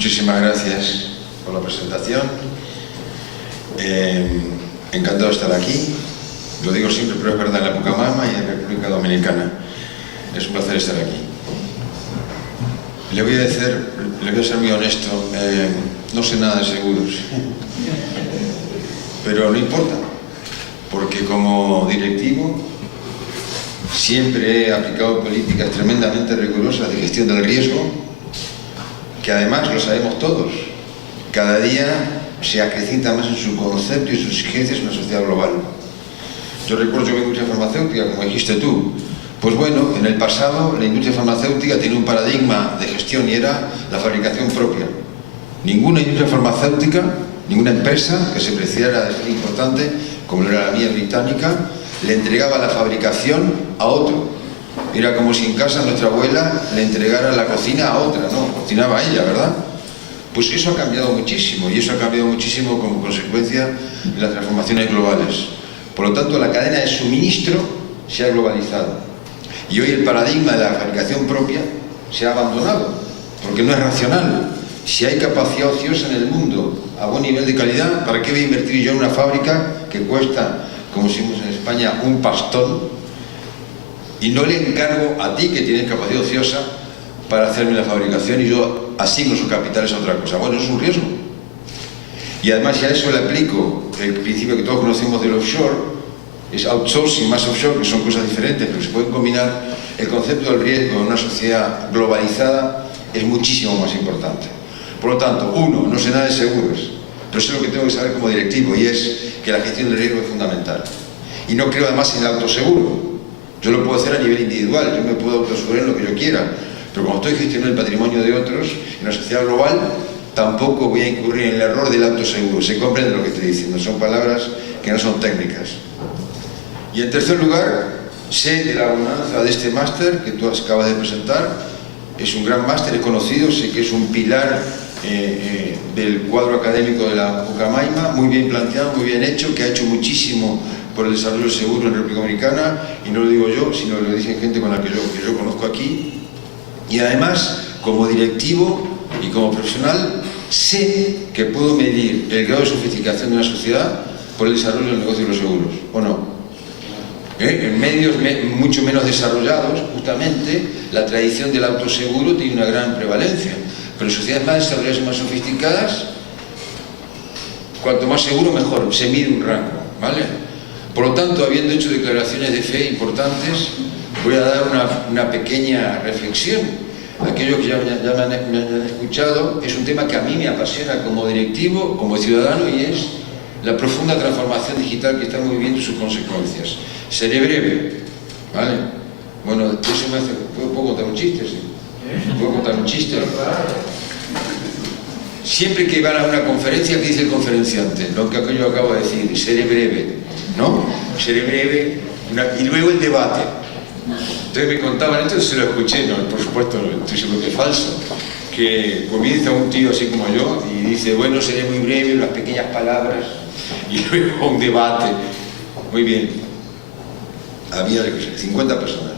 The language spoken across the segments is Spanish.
Muchísimas gracias por la presentación. Encantado de estar aquí. Lo digo siempre, pero es verdad, en la Pucamaima y en República Dominicana. Es un placer estar aquí. Le voy a ser muy honesto, no sé nada de seguros. Pero no importa, porque como directivo siempre he aplicado políticas tremendamente rigurosas de gestión del riesgo, que además lo sabemos todos. Cada día se acrecienta más en su concepto y sus exigencias en una sociedad global. Yo recuerdo que la industria farmacéutica, como dijiste tú, pues bueno, en el pasado la industria farmacéutica tenía un paradigma de gestión y era la fabricación propia. Ninguna industria farmacéutica, ninguna empresa que se preciara de ser importante, como era la mía británica, le entregaba la fabricación a otro. Era como si en casa nuestra abuela le entregara la cocina a otra, ¿no? Cocinaba ella, ¿verdad? Pues eso ha cambiado muchísimo, y eso ha cambiado muchísimo como consecuencia de las transformaciones globales. Por lo tanto, la cadena de suministro se ha globalizado. Y hoy el paradigma de la fabricación propia se ha abandonado, porque no es racional. Si hay capacidad ociosa en el mundo a buen nivel de calidad, ¿para qué voy a invertir yo en una fábrica que cuesta, como decimos en España, un pastón? Y no le encargo a ti, que tienes capacidad ociosa, para hacerme la fabricación y yo asigno sus capitales a otra cosa. Bueno, eso es un riesgo. Y además, si a eso le aplico el principio que todos conocemos del offshore, es outsourcing más offshore, que son cosas diferentes, pero se pueden combinar. El concepto del riesgo en una sociedad globalizada es muchísimo más importante. Por lo tanto, uno, no sé nada de seguros, pero sé lo que tengo que saber como directivo, y es que la gestión del riesgo es fundamental. Y no creo además en el autoseguro. Yo lo puedo hacer a nivel individual, yo me puedo autoasegurar en lo que yo quiera, pero como estoy gestionando el patrimonio de otros, en una sociedad global, tampoco voy a incurrir en el error del autoseguro. Se comprende lo que estoy diciendo, son palabras que no son técnicas. Y en tercer lugar, sé de la bonanza de este máster que tú acabas de presentar. Es un gran máster, es conocido, sé que es un pilar del cuadro académico de la Pucamaima, muy bien planteado, muy bien hecho, que ha hecho muchísimo por el desarrollo del seguro en República Dominicana, y no lo digo yo, sino lo dicen gente con la que yo conozco aquí. Y además, como directivo y como profesional, sé que puedo medir el grado de sofisticación de una sociedad por el desarrollo del negocio de los seguros, ¿o no? En medios mucho menos desarrollados, justamente, la tradición del autoseguro tiene una gran prevalencia. Pero en sociedades más desarrolladas y más sofisticadas, cuanto más seguro, mejor. Se mide un rango, ¿vale? Por lo tanto, habiendo hecho declaraciones de fe importantes, voy a dar una pequeña reflexión. Aquellos que ya me han escuchado, es un tema que a mí me apasiona como directivo, como ciudadano, y es la profunda transformación digital que estamos viviendo y sus consecuencias. Seré breve, ¿vale? Bueno, eso me hace... ¿Puedo contar un chiste? ¿Sí? ¿Puedo contar un chiste? Siempre que van a una conferencia, ¿qué dice el conferenciante? Lo que yo acabo de decir, seré breve, ¿no? Seré breve, y luego el debate. Entonces me contaban, esto se lo escuché, no, por supuesto, estoy seguro que es falso, que comienza un tío así como yo y dice, bueno, seré muy breve, unas pequeñas palabras, y luego un debate. Muy bien. Había 50 personas,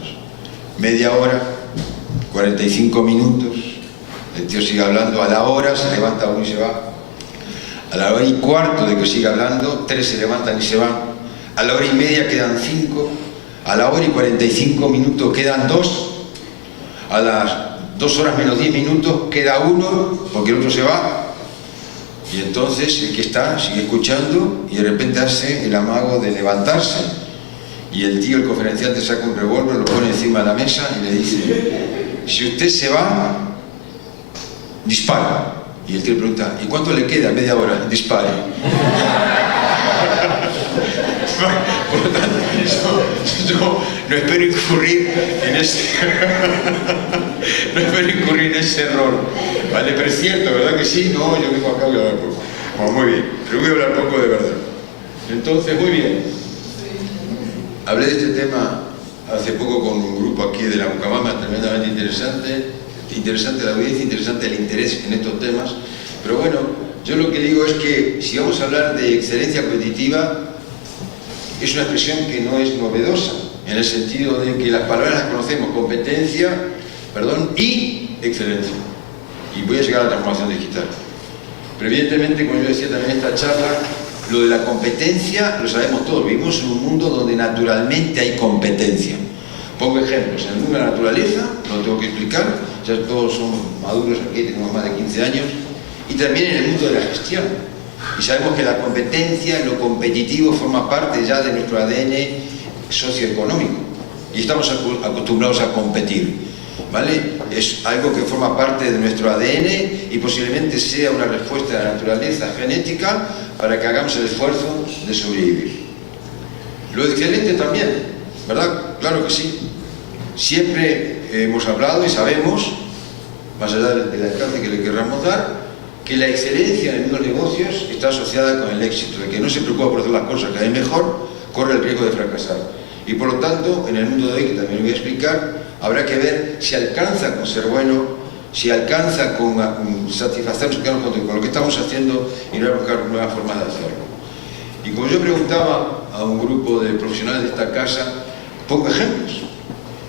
media hora, 45 minutos, el tío sigue hablando, a la hora se levanta uno y se va, a la hora y cuarto de que siga hablando, 3 se levantan y se van, a la hora y media quedan 5, a la hora y 45 minutos quedan 2, a las 2 horas menos 10 minutos queda 1, porque el otro se va, y entonces el que está sigue escuchando y de repente hace el amago de levantarse. Y el tío, el conferenciante, saca un revólver, lo pone encima de la mesa y le dice, si usted se va, dispara. Y el tío le pregunta, ¿y cuánto le queda? Media hora, dispare. Por lo tanto, yo no espero incurrir en ese error. Vale, pero es cierto, ¿verdad que sí? No, yo vengo acá y voy a hablar poco. Bueno, muy bien, pero voy a hablar poco de verdad. Entonces, muy bien. Hablé de este tema hace poco con un grupo aquí de la Pucamaima, tremendamente interesante la audiencia, interesante el interés en estos temas, pero bueno, yo lo que digo es que si vamos a hablar de excelencia competitiva, es una expresión que no es novedosa, en el sentido de que las palabras las conocemos, competencia, y excelencia. y voy a llegar a la transformación digital. Pero evidentemente, como yo decía también en esta charla, lo de la competencia lo sabemos todos. Vivimos en un mundo donde naturalmente hay competencia. Pongo ejemplos. En el mundo de la naturaleza, no lo tengo que explicar, ya todos somos maduros aquí, tenemos más de 15 años, y también en el mundo de la gestión. Y sabemos que la competencia, lo competitivo, forma parte ya de nuestro ADN socioeconómico. Y estamos acostumbrados a competir, ¿vale? Es algo que forma parte de nuestro ADN y posiblemente sea una respuesta de la naturaleza genética para que hagamos el esfuerzo de sobrevivir. Lo excelente también, ¿verdad? Claro que sí. Siempre hemos hablado y sabemos, más allá del alcance que le querramos dar, que la excelencia en el mundo de los negocios está asociada con el éxito. El que no se preocupa por hacer las cosas cada vez mejor, corre el riesgo de fracasar. Y por lo tanto, en el mundo de hoy, que también lo voy a explicar, habrá que ver si alcanza con ser bueno, si alcanza con satisfacernos con lo que estamos haciendo y no buscar nuevas formas de hacerlo. Y como yo preguntaba a un grupo de profesionales de esta casa, pongo ejemplos.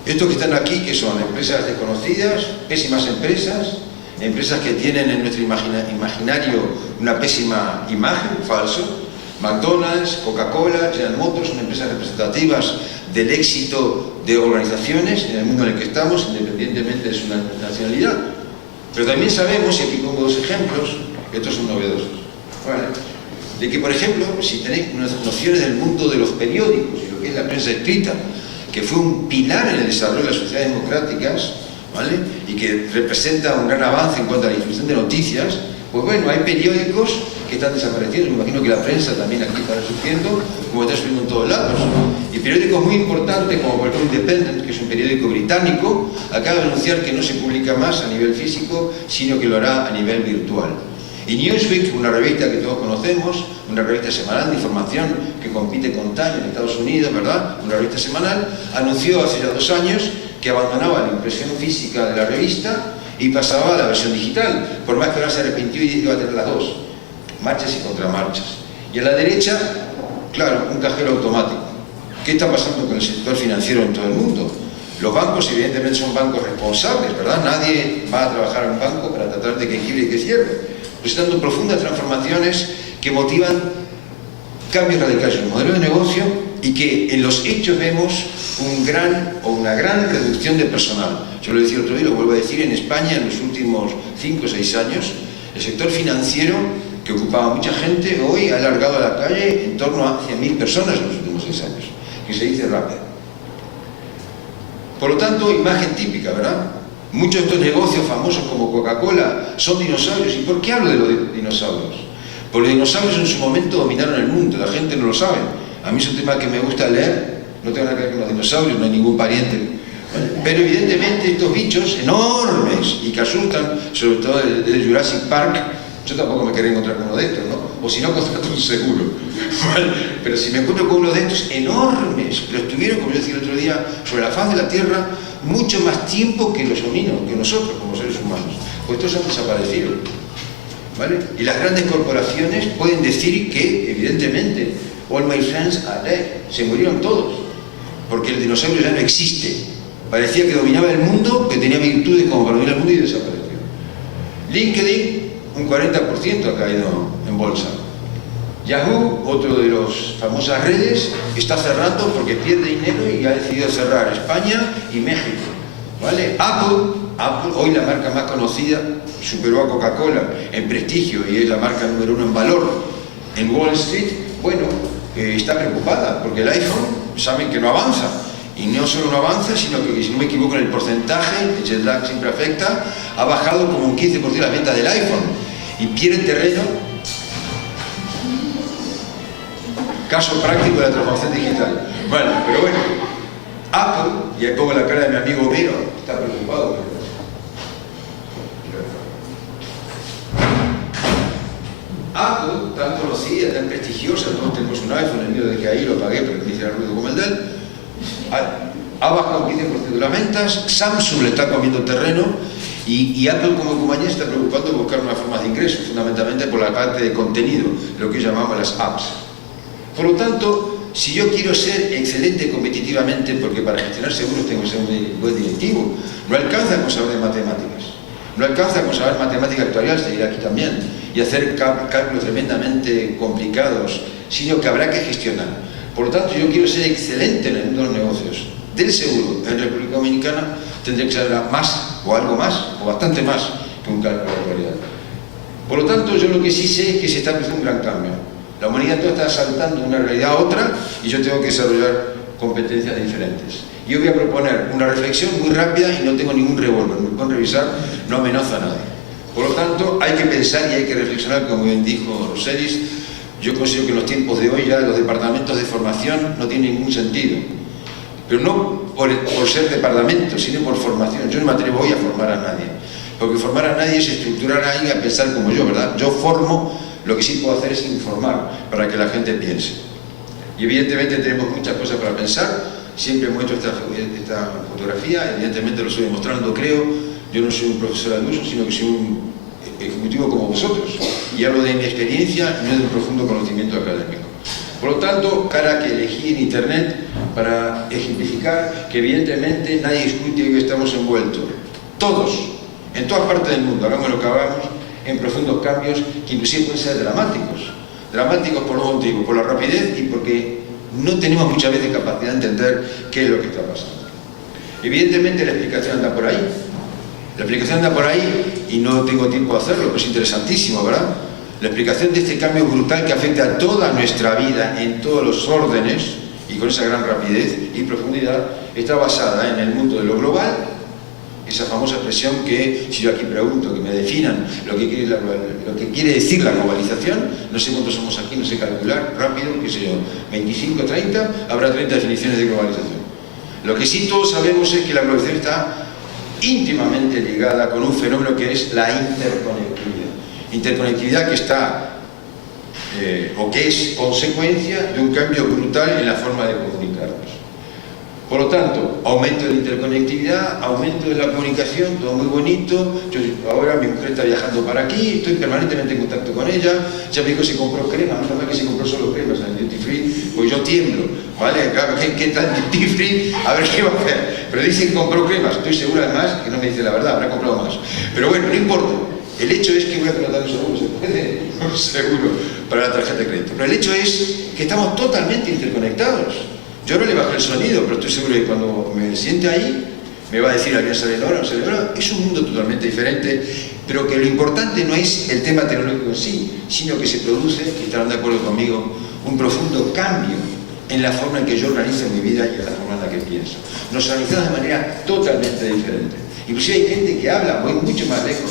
Estos que están aquí, que son empresas desconocidas, pésimas empresas, empresas que tienen en nuestro imaginario una pésima imagen, falso. McDonald's, Coca-Cola, General Motors son empresas representativas del éxito de organizaciones en el mundo en el que estamos, independientemente de su nacionalidad. Pero también sabemos, y aquí pongo dos ejemplos, que estos son novedosos, ¿vale? De que, por ejemplo, si tenéis unas nociones del mundo de los periódicos y lo que es la prensa escrita, que fue un pilar en el desarrollo de las sociedades democráticas, ¿vale? Y que representa un gran avance en cuanto a la distribución de noticias, pues bueno, hay periódicos que están desapareciendo. Me imagino que la prensa también aquí está surgiendo, como está surgiendo en todos lados. Y periódicos muy importantes, como por ejemplo Independent, que es un periódico británico, acaba de anunciar que no se publica más a nivel físico, sino que lo hará a nivel virtual. Y Newsweek, una revista que todos conocemos, una revista semanal de información que compite con Time en Estados Unidos, ¿verdad? Una revista semanal, anunció hace ya 2 años que abandonaba la impresión física de la revista y pasaba a la versión digital, por más que ahora se arrepintió y iba a tener las dos, marchas y contramarchas. Y a la derecha, claro, un cajero automático. ¿Qué está pasando con el sector financiero en todo el mundo? Los bancos evidentemente son bancos responsables, ¿verdad? Nadie va a trabajar en un banco para tratar de que quiebre y que cierre. Presentando profundas transformaciones que motivan cambios radicales en el modelo de negocio y que en los hechos vemos una gran reducción de personal. Yo lo decía el otro día, lo vuelvo a decir, en España en los últimos 5 o 6 años, el sector financiero, que ocupaba mucha gente, hoy ha alargado a la calle en torno a 100.000 personas en los últimos 6 años, que se dice rápido. Por lo tanto, imagen típica, ¿verdad? Muchos de estos negocios famosos como Coca-Cola son dinosaurios. ¿Y por qué hablo de los dinosaurios? Porque los dinosaurios en su momento dominaron el mundo, la gente no lo sabe. A mí es un tema que me gusta leer, no tengo nada que ver con los dinosaurios, no hay ningún pariente. Pero evidentemente estos bichos enormes y que asustan, sobre todo desde Jurassic Park, yo tampoco me quería encontrar con uno de estos, ¿no? O si no, contrato un seguro. Pero si me encuentro con uno de estos enormes, pero estuvieron, como yo decía el otro día, sobre la faz de la Tierra mucho más tiempo que los homínidos, que nosotros como seres humanos. Pues estos han desaparecido, ¿vale? Y las grandes corporaciones pueden decir que, evidentemente, all my friends are dead, se murieron todos, porque el dinosaurio ya no existe. Parecía que dominaba el mundo, que tenía virtudes como para dominar el mundo y desapareció. LinkedIn, un 40% ha caído en bolsa. Yahoo, otro de las famosas redes, está cerrando porque pierde dinero y ha decidido cerrar España y México, ¿vale? Apple, hoy la marca más conocida, superó a Coca-Cola en prestigio y es la marca número 1 en valor en Wall Street. Bueno, está preocupada porque el iPhone, saben que no avanza. Y no solo no avanza, sino que, si no me equivoco en el porcentaje, el jet lag siempre afecta, ha bajado como un 15% la venta del iPhone y pierde terreno. Caso práctico de la transformación digital. Bueno, pero bueno, Apple, y ahí pongo la cara de mi amigo Homero, está preocupado. Apple, tan conocida, tan prestigiosa, todos tenemos un iPhone, el mío de que ahí lo pagué porque me hiciera ruido como el de él, ha bajado un 15% de las ventas. Samsung le está comiendo terreno y Apple como compañía está preocupando de buscar nuevas formas de ingreso, fundamentalmente por la parte de contenido, lo que llamamos las apps. Por lo tanto, si yo quiero ser excelente competitivamente, porque para gestionar seguros tengo que ser un buen directivo, no alcanza con saber de matemáticas. No alcanza con saber matemática actuarial, se dirá aquí también, y hacer cálculos tremendamente complicados, sino que habrá que gestionar. Por lo tanto, yo quiero ser excelente en el mundo de los negocios. Del seguro, en República Dominicana, tendré que saber más, o algo más, o bastante más que un cálculo actuarial. Por lo tanto, yo lo que sí sé es que se está produciendo un gran cambio. La humanidad toda está saltando de una realidad a otra y yo tengo que desarrollar competencias diferentes. Yo voy a proponer una reflexión muy rápida y no tengo ningún revólver, me pueden revisar, no amenazo a nadie. Por lo tanto, hay que pensar y hay que reflexionar, como bien dijo Roselis. Yo considero que en los tiempos de hoy ya los departamentos de formación no tienen ningún sentido. Pero no por ser departamentos, sino por formación. Yo no me atrevo hoy a formar a nadie. Porque formar a nadie es estructurar a alguien a pensar como yo, ¿verdad? Yo formo, lo que sí puedo hacer es informar para que la gente piense. Y evidentemente tenemos muchas cosas para pensar. Siempre muestro esta fotografía, evidentemente lo estoy demostrando, creo. Yo no soy un profesor al uso, sino que soy un ejecutivo como vosotros. Y hablo de mi experiencia, no de un profundo conocimiento académico. Por lo tanto, cara que elegí en Internet para ejemplificar que evidentemente nadie discute que estamos envueltos. Todos, en todas partes del mundo, hagamos lo que hagamos, en profundos cambios que inclusive pueden ser dramáticos. Dramáticos por dos motivos, por la rapidez y porque no tenemos muchas veces capacidad de entender qué es lo que está pasando. Evidentemente la explicación anda por ahí. La explicación anda por ahí y no tengo tiempo de hacerlo, pero es interesantísimo, ¿verdad? La explicación de este cambio brutal que afecta a toda nuestra vida en todos los órdenes y con esa gran rapidez y profundidad está basada en el mundo de lo global, esa famosa expresión que, si yo aquí pregunto, que me definan lo que quiere decir la globalización, no sé cuántos somos aquí, no sé calcular, rápido, qué sé yo, 25, 30, habrá 30 definiciones de globalización. Lo que sí todos sabemos es que la globalización está íntimamente ligada con un fenómeno que es la interconectividad. Interconectividad que está, o que es consecuencia de un cambio brutal en la forma de comunicarnos. Por lo tanto, aumento de la interconectividad, aumento de la comunicación, todo muy bonito. Yo ahora mi mujer está viajando para aquí, estoy permanentemente en contacto con ella. Ya me dijo que se compró crema, no es que se compró solo cremas en el duty free, pues yo tiemblo, ¿vale? ¿Qué tal duty free? A ver qué va a hacer. Pero dice que compró cremas, estoy seguro además que no me dice la verdad, habrá comprado más. Pero bueno, no importa. El hecho es que voy a contratar un seguro, ¿se puede? Un seguro para la tarjeta de crédito. Pero el hecho es que estamos totalmente interconectados. Yo no le bajé el sonido, pero estoy seguro que cuando me siente ahí, me va a decir alguien sale la hora, no sale la hora. Es un mundo totalmente diferente, pero que lo importante no es el tema tecnológico en sí, sino que se produce, y estarán de acuerdo conmigo, un profundo cambio en la forma en que yo organizo mi vida y en la forma en la que pienso. Nos organizamos de manera totalmente diferente. Inclusive hay gente que habla, voy mucho más lejos,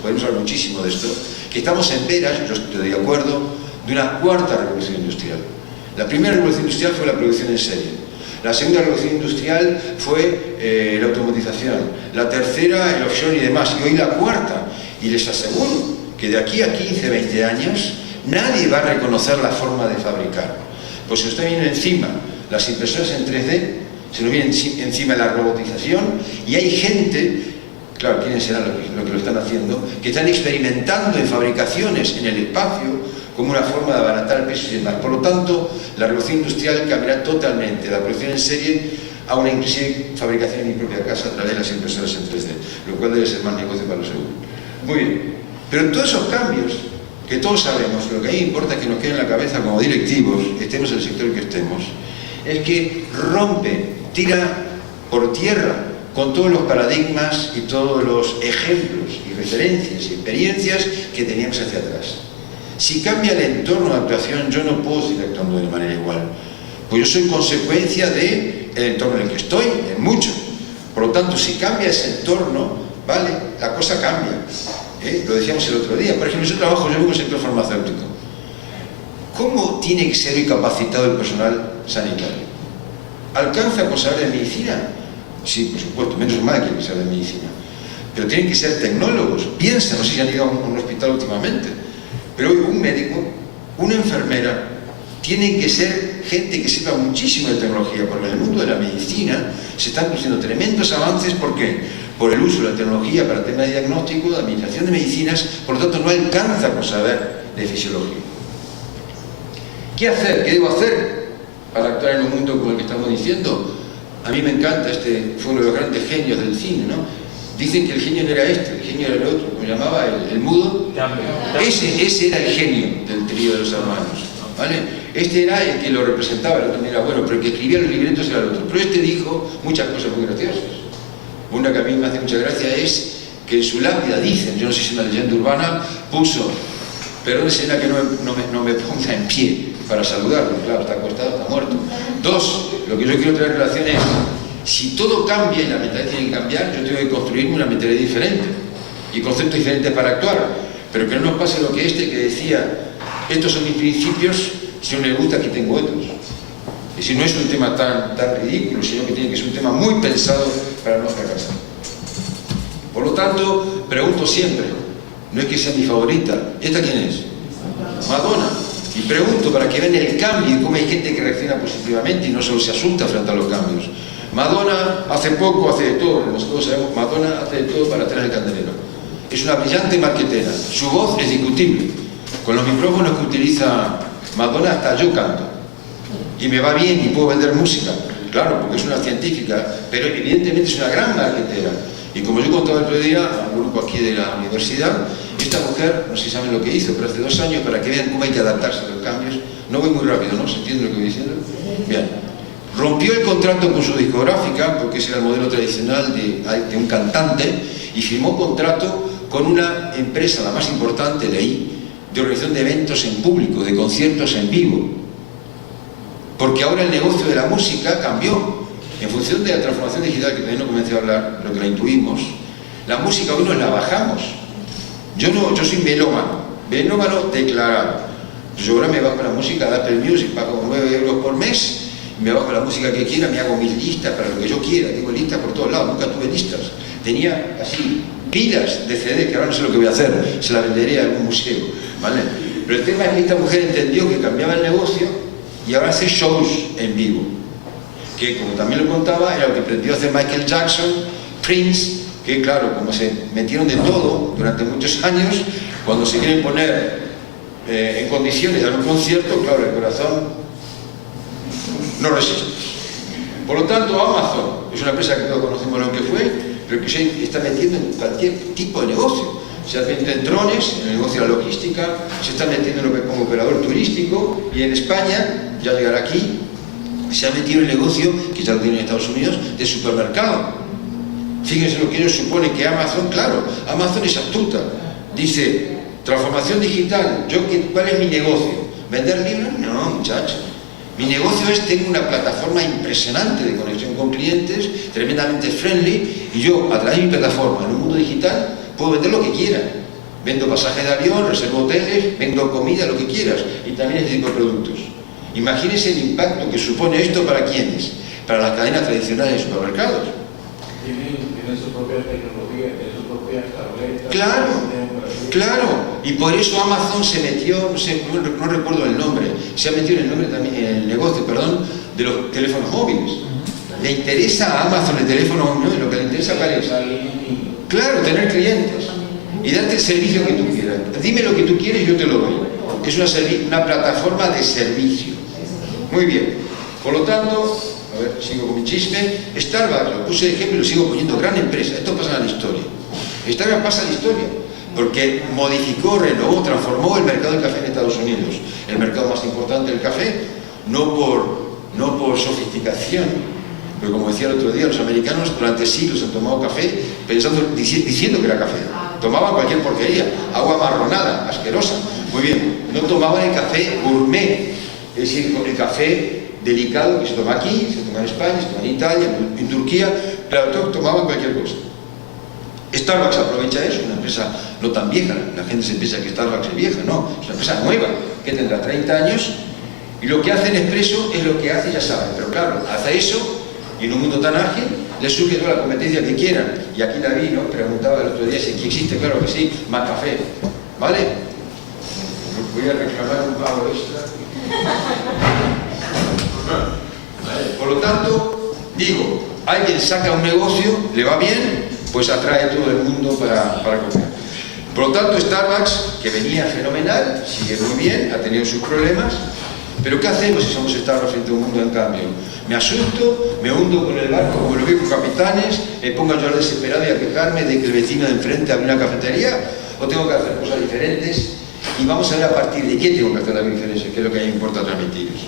podemos hablar muchísimo de esto, que estamos en veras, yo estoy de acuerdo, de una cuarta revolución industrial. La primera revolución industrial fue la producción en serie. La segunda revolución industrial fue la automatización. La tercera, el offshore y demás. Y hoy la cuarta. Y les aseguro que de aquí a 15, 20 años, nadie va a reconocer la forma de fabricar. Pues se nos está viendo encima las impresoras en 3D, se nos viene encima la robotización, y hay gente, claro, quiénes serán los que lo están haciendo, que están experimentando en fabricaciones en el espacio, como una forma de abaratar pesos y demás. Por lo tanto, la revolución industrial cambiará totalmente la producción en serie a una inclusive fabricación en mi propia casa a través de las impresoras en 3D, lo cual debe ser más negocio para los seguros. Muy bien, pero en todos esos cambios, que todos sabemos, lo que a mí importa es que nos quede en la cabeza como directivos, estemos en el sector que estemos, es que rompe, tira por tierra con todos los paradigmas y todos los ejemplos y referencias y experiencias que teníamos hacia atrás. Si cambia el entorno de actuación, yo no puedo seguir actuando de manera igual. Pues yo soy consecuencia del entorno en el que estoy, en mucho. Por lo tanto, si cambia ese entorno, vale, la cosa cambia. Lo decíamos el otro día. Por ejemplo, yo trabajo, yo vengo del sector farmacéutico. ¿Cómo tiene que ser hoy capacitado el personal sanitario? ¿Alcanza con saber de medicina? Sí, por supuesto, menos mal que saber de medicina. Pero tienen que ser tecnólogos. Piensa, no sé si han ido a un hospital últimamente. Pero hoy un médico, una enfermera, tienen que ser gente que sepa muchísimo de tecnología, porque en el mundo de la medicina se están produciendo tremendos avances. ¿Por qué? Por el uso de la tecnología para temas de diagnóstico, de administración de medicinas, por lo tanto no alcanza con saber de fisiología. ¿Qué hacer? ¿Qué debo hacer para actuar en un mundo como el que estamos diciendo? A mí me encanta, fue uno de los grandes genios del cine, ¿no? Dicen que el genio no era este, el genio era el otro, como llamaba el mudo. Ese era el genio del trío de los hermanos, ¿vale? Este era el que lo representaba, el otro era bueno, pero el que escribía los libretos era el otro. Pero este dijo muchas cosas muy graciosas. Una que a mí me hace mucha gracia es que en su lápida dicen, yo no sé si es una leyenda urbana, puso: perdón, escena que no me ponga en pie para saludarlo, claro, está acostado, está muerto. Dos, lo que yo quiero traer en relación es, si todo cambia y la mentalidad tiene que cambiar, yo tengo que construirme una mentalidad diferente y conceptos diferentes para actuar, pero que no nos pase lo que este que decía: estos son mis principios, si no les gusta aquí tengo otros. Y si no es un tema tan ridículo, sino que tiene que ser un tema muy pensado para no fracasar. Por lo tanto, pregunto siempre, no es que sea mi favorita, ¿esta quién es? Madonna. Y pregunto para que vean el cambio y cómo hay gente que reacciona positivamente y no solo se asusta frente a los cambios. Madonna hace de todo, nosotros sabemos, Madonna hace de todo para tener el candelero. Es una brillante marquetera, su voz es discutible. Con los micrófonos que utiliza Madonna hasta yo canto. Y me va bien y puedo vender música, claro, porque es una científica, pero evidentemente es una gran marquetera. Y como yo contaba el otro día a un grupo aquí de la universidad, esta mujer, no sé si saben lo que hizo, pero hace 2 años, para que vean cómo hay que adaptarse a los cambios, no voy muy rápido, ¿no? ¿Se entiende lo que voy diciendo? Bien. Rompió el contrato con su discográfica, porque ese era el modelo tradicional de un cantante, y firmó contrato con una empresa, la más importante, leí, de organización de eventos en público, de conciertos en vivo. Porque ahora el negocio de la música cambió. En función de la transformación digital, que todavía no comencé a hablar, lo que la intuimos, la música hoy nos la bajamos. Yo soy melómano declarado. Yo ahora me bajo la música de Apple Music, pago 9 euros por mes, me bajo la música que quiera, me hago 1000 listas para lo que yo quiera, tengo listas por todos lados, nunca tuve listas. Tenía así pilas de CD, que ahora no sé lo que voy a hacer, se la venderé a algún museo, ¿vale? Pero el tema es que esta mujer entendió que cambiaba el negocio y ahora hace shows en vivo. Que, como también lo contaba, era lo que aprendió a hacer Michael Jackson, Prince, que claro, como se metieron de todo durante muchos años, cuando se quieren poner en condiciones de dar un concierto, claro, el corazón no resiste. Por lo tanto, Amazon es una empresa que todos conocemos lo que fue, pero que se está metiendo en cualquier tipo de negocio. Se está metiendo en drones, en el negocio de la logística, se está metiendo en lo que como operador turístico, y en España, ya llegará aquí, se ha metido en el negocio, que ya lo tiene en Estados Unidos, de supermercado. Fíjense lo que ellos suponen que Amazon, claro, Amazon es astuta. Dice, transformación digital, ¿cuál es mi negocio? ¿Vender libros? No, muchacho. Mi negocio es, tengo una plataforma impresionante de conexión con clientes, tremendamente friendly, y yo, a través de mi plataforma, en un mundo digital, puedo vender lo que quiera. Vendo pasajes de avión, reservo hoteles, vendo comida, lo que quieras, y también este tipo de productos. Imagínense el impacto que supone esto para quiénes, para las cadenas tradicionales de supermercados. Tienen su propia tecnología, tienen su propia tableta. Claro, y por eso Amazon se metió, no recuerdo el nombre, se ha metido en el nombre también, en el negocio, perdón, de los teléfonos móviles. Le interesa a Amazon el teléfono móvil, lo que le interesa para eso. Claro, tener clientes y darte el servicio que tú quieras. Dime lo que tú quieres y yo te lo doy. Es una plataforma de servicio. Muy bien. Por lo tanto, a ver, sigo con mi chisme. Starbucks, lo puse de ejemplo y lo sigo poniendo, gran empresa. Esto pasa en la historia. Starbucks pasa en la historia porque modificó, renovó, transformó el mercado del café en Estados Unidos. El mercado más importante del café, no por sofisticación, pero como decía el otro día, los americanos durante siglos han tomado café diciendo que era café. Tomaban cualquier porquería, agua marronada, asquerosa. Muy bien, no tomaban el café gourmet, es decir, el café delicado que se toma aquí, se toma en España, se toma en Italia, en Turquía, pero todos tomaban cualquier cosa. Starbucks aprovecha eso, una empresa no tan vieja, la gente se piensa que Starbucks es vieja, no, es una empresa nueva, que tendrá 30 años, y lo que hace Nespresso es lo que hace, ya saben, pero claro, hace eso, y en un mundo tan ágil, les surge toda la competencia que quieran, y aquí David, ¿no?, preguntaba el otro día si aquí existe, claro que sí, más café, ¿vale? Voy a reclamar un pago extra. Por lo tanto, digo, alguien saca un negocio, le va bien, pues atrae a todo el mundo para comprar. Por lo tanto, Starbucks, que venía fenomenal, sigue muy bien, ha tenido sus problemas, Pero ¿qué hacemos si somos estados frente a un mundo en cambio? Me asusto, me hundo con el barco como los viejos capitanes, me pongo a llorar desesperado y a quejarme de que el vecino de enfrente abre una cafetería, o tengo que hacer cosas diferentes, y vamos a ver a partir de qué tengo que hacer la diferencia, que es lo que a mí me importa transmitiros.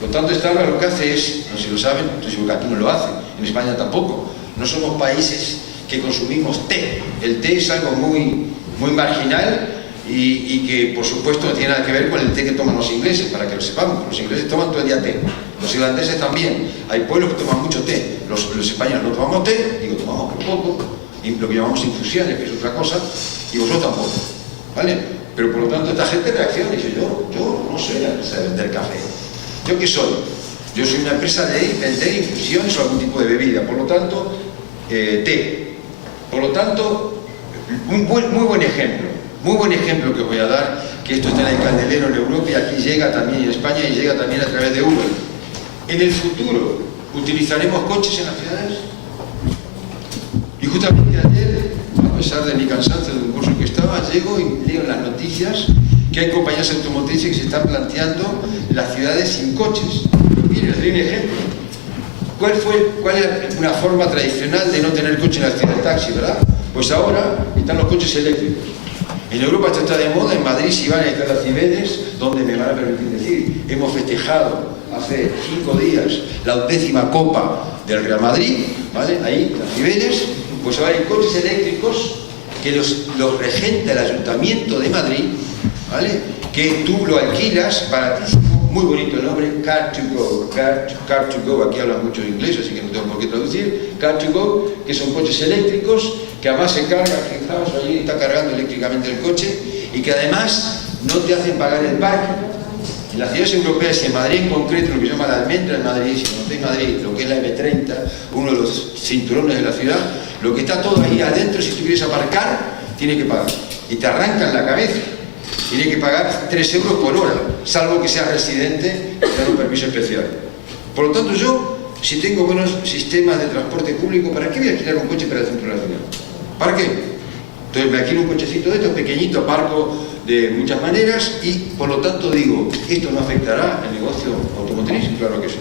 Por tanto, esta obra lo que hace es, no sé si lo saben, estoy seguro que aquí no lo hace, en España tampoco, no somos países que consumimos té. El té es algo muy marginal y que, por supuesto, no tiene nada que ver con el té que toman los ingleses, para que lo sepamos. Los ingleses toman todo el día té, los irlandeses también. Hay pueblos que toman mucho té. Los españoles no tomamos té, digo, tomamos por poco, y lo que llamamos infusiones, que es otra cosa, y vosotros tampoco, ¿vale? Pero por lo tanto esta gente reacciona y dice, yo no soy una empresa de vender café. ¿Yo qué soy? Yo soy una empresa de vender infusiones o algún tipo de bebida, por lo tanto, té. Por lo tanto, muy buen ejemplo que os voy a dar, que esto está en el candelero en Europa y aquí llega también en España y llega también a través de Uber. En el futuro, ¿utilizaremos coches en las ciudades? Y justamente ayer, a pesar de mi cansancio de un curso que estaba, llego y leo en las noticias que hay compañías automotrices que se están planteando las ciudades sin coches. Miren, les doy un ejemplo. ¿Cuál es una forma tradicional de no tener coche en la ciudad? El taxi, ¿verdad? Pues ahora están los coches eléctricos. En Europa esto está de moda, en Madrid si van a estar las Cibeles, donde me van a permitir decir, hemos festejado hace 5 días la 10ª Copa del Real Madrid, ¿vale? Ahí, las Cibeles, pues ahora hay coches eléctricos que los regenta el Ayuntamiento de Madrid, ¿vale? Que tú lo alquilas baratísimo, muy bonito el nombre, Car2Go, Car2Go, aquí hablan mucho inglés, así que no tengo por qué traducir, Car2Go, que son coches eléctricos, que además se cargan, fijaos, allí está cargando eléctricamente el coche, y que además no te hacen pagar el parking. En las ciudades europeas y en Madrid en concreto, lo que se llama la almendra en Madrid, si conocéis Madrid, lo que es la M30, uno de los cinturones de la ciudad, lo que está todo ahí adentro, si tú quieres aparcar, tienes que pagar. Y te arrancan la cabeza. Tienes que pagar 3 euros por hora, salvo que seas residente y te dan un permiso especial. Por lo tanto, yo, si tengo buenos sistemas de transporte público, ¿para qué voy a alquilar un coche para el centro de la ciudad? ¿Para qué? Entonces me alquilo un cochecito de estos, pequeñito, aparco de muchas maneras y, por lo tanto, digo, ¿esto no afectará el negocio automotriz? Claro que sí.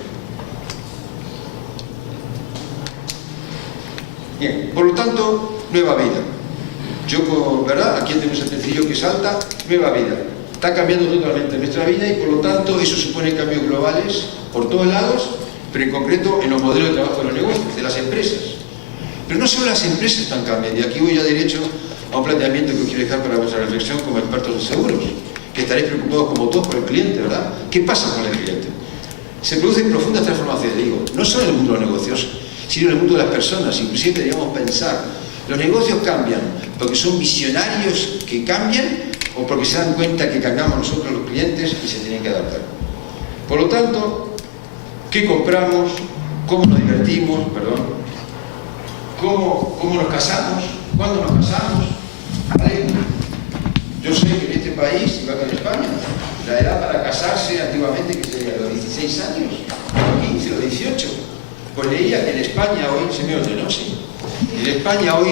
Bien, por lo tanto, nueva vida. Yo, ¿verdad? Aquí tenemos el sencillo que salta, nueva vida. Está cambiando totalmente nuestra vida y por lo tanto eso supone cambios globales por todos lados, pero en concreto en los modelos de trabajo de los negocios, de las empresas. Pero no solo las empresas están cambiando, y aquí voy ya derecho a un planteamiento que os quiero dejar para vuestra reflexión como expertos de seguros, que estaréis preocupados como todos por el cliente, ¿verdad? ¿Qué pasa con el cliente? Se producen profundas transformaciones, digo, no solo en el mundo de los negocios, sino en el mundo de las personas, inclusive deberíamos pensar. Los negocios cambian porque son visionarios que cambian o porque se dan cuenta que cambiamos nosotros los clientes y se tienen que adaptar. Por lo tanto, ¿qué compramos? ¿Cómo nos divertimos? Perdón. ¿Cómo nos casamos? ¿Cuándo nos casamos? ¿Vale? Yo sé que en este país, igual que en España, la edad para casarse antiguamente, que sería los 16 años, los 15, los 18. Pues leía que en España hoy, se me oye, ¿no? Sí. En España hoy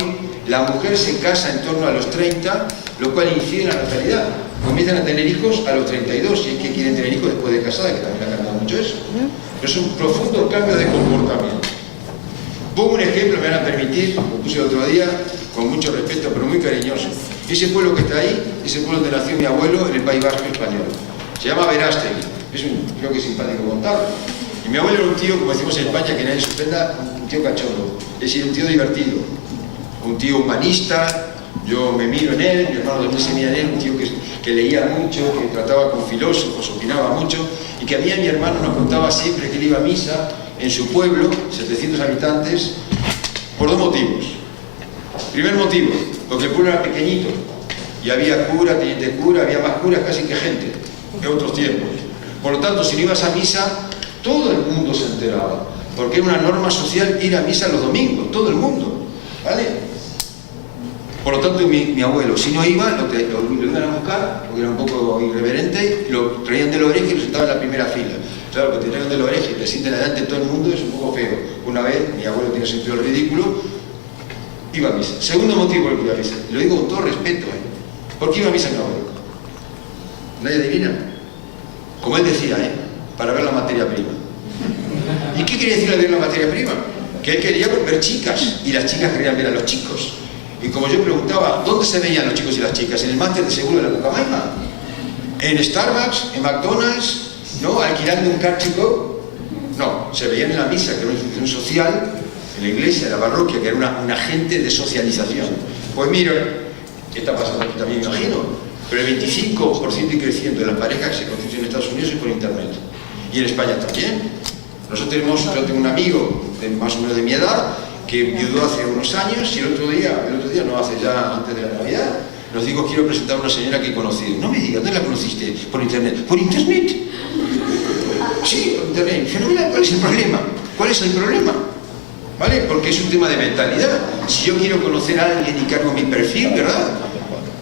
la mujer se casa en torno a los 30, lo cual incide en la natalidad. Comienzan a tener hijos a los 32, si es que quieren tener hijos después de casada, que también ha cambiado mucho eso. Pero es un profundo cambio de comportamiento. Pongo un ejemplo, me van a permitir, lo puse el otro día, con mucho respeto, pero muy cariñoso. Ese pueblo que está ahí, ese pueblo donde nació mi abuelo en el País Vasco español. Se llama Verástegui. Creo que es simpático contarlo. Y mi abuelo era un tío, como decimos en España, que nadie se ofenda, un tío cachondo. Es decir, un tío divertido, un tío humanista. Yo me miro en él, mi hermano también se mira en él, un tío que leía mucho, que trataba con filósofos, opinaba mucho, y que a mí mi hermano nos contaba siempre que él iba a misa en su pueblo, 700 habitantes, por 2 motivos. Primer motivo, porque el pueblo era pequeñito, y había cura, teniente cura, había más curas casi que gente, en otros tiempos. Por lo tanto, si no ibas a misa, todo el mundo se enteraba, porque era una norma social ir a misa los domingos, todo el mundo, ¿vale? Por lo tanto, mi abuelo, si no iba, lo iban a buscar, porque era un poco irreverente, lo traían de la oreja y lo sentaban en la primera fila. Claro, que te traen de la oreja y te sienten adelante de todo el mundo es un poco feo. Una vez, mi abuelo tiene sentido del ridículo, iba a misa. Segundo motivo por el que iba a misa, lo digo con todo respeto, ¿por qué iba a misa mi abuelo? ¿Nadie adivina? Como él decía, para ver la materia prima. ¿Y qué quería decir al ver la materia prima? Que él quería ver chicas, y las chicas querían ver a los chicos. Y como yo preguntaba, ¿dónde se veían los chicos y las chicas? ¿En el máster de seguro de la Pucamaima? ¿En Starbucks? ¿En McDonald's? ¿No? ¿Alquilando un car to go? No, se veían en la misa, que era una institución social, en la iglesia, en la parroquia, que era un agente de socialización. Pues miren, ¿qué está pasando aquí también, me imagino? Pero el 25% y creciendo de las parejas que se constituyen en Estados Unidos es por internet. Y en España también. Yo tengo un amigo más o menos de mi edad que viudó hace unos años y el otro día, no hace ya antes de la Navidad, nos dijo: quiero presentar a una señora que he conocido. No me digas, ¿dónde la conociste? Por internet. ¿Por internet? Sí, por internet. Fenomenal. ¿Cuál es el problema? ¿Cuál es el problema? ¿Vale? Porque es un tema de mentalidad. Si yo quiero conocer a alguien y cargo mi perfil, ¿verdad?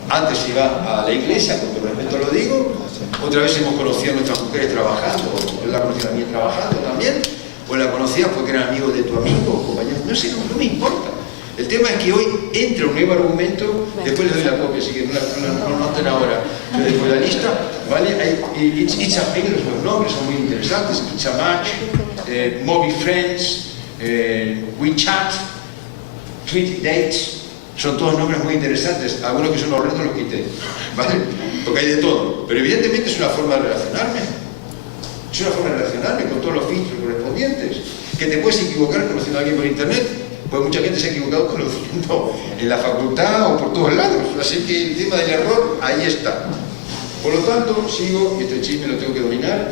Antes iba a la iglesia, con todo respeto lo digo. Otra vez hemos conocido a nuestras mujeres trabajando, yo la conocí también trabajando también, o la conocías porque eran amigos de tu amigo, compañero, no sé, no me importa. El tema es que hoy entra un nuevo argumento, después les doy la copia, así que no noten ahora, yo dejo la lista, ¿vale? It's a Thing, los nombres son muy interesantes: It's a Match, Movie Friends, WeChat, Tweet Dates. Son todos nombres muy interesantes, algunos que son horrendos los quité, ¿vale? Porque hay de todo, pero evidentemente es una forma de relacionarme. Es una forma de relacionarme con todos los filtros correspondientes. Que te puedes equivocar conociendo a alguien por internet, pues mucha gente se ha equivocado conociendo en la facultad o por todos lados. Así que el tema del error, ahí está. Por lo tanto, sigo, y este chisme lo tengo que dominar.